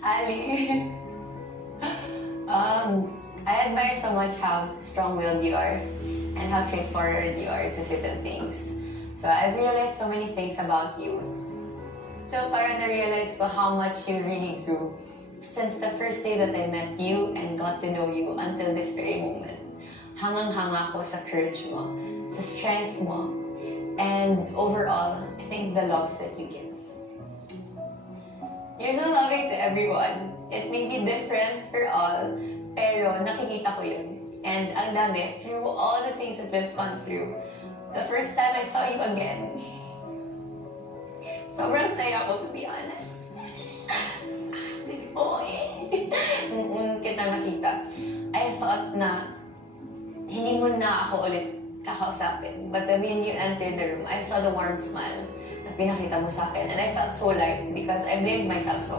Ali. I admire so much how strong-willed you are and how straightforward you are to certain things. So I've realized so many things about you. So parang na-realize ko how much you really grew since the first day that I met you and got to know you until this very moment. Hangang-hanga ko sa courage mo, sa strength mo, and overall, I think the love that you give. You're so loving to everyone. It may be different for all, pero nakikita ko yun. And ang dami, through all the things that we've gone through, the first time I saw you again, sobrang saya ko, to be honest. Oo eh. Nung kita nakita, I thought na hindi mo na ako ulit kakausapin. But when you entered the room, I saw the warm smile na pinakita mo sa akin. And I felt so light because I blamed myself so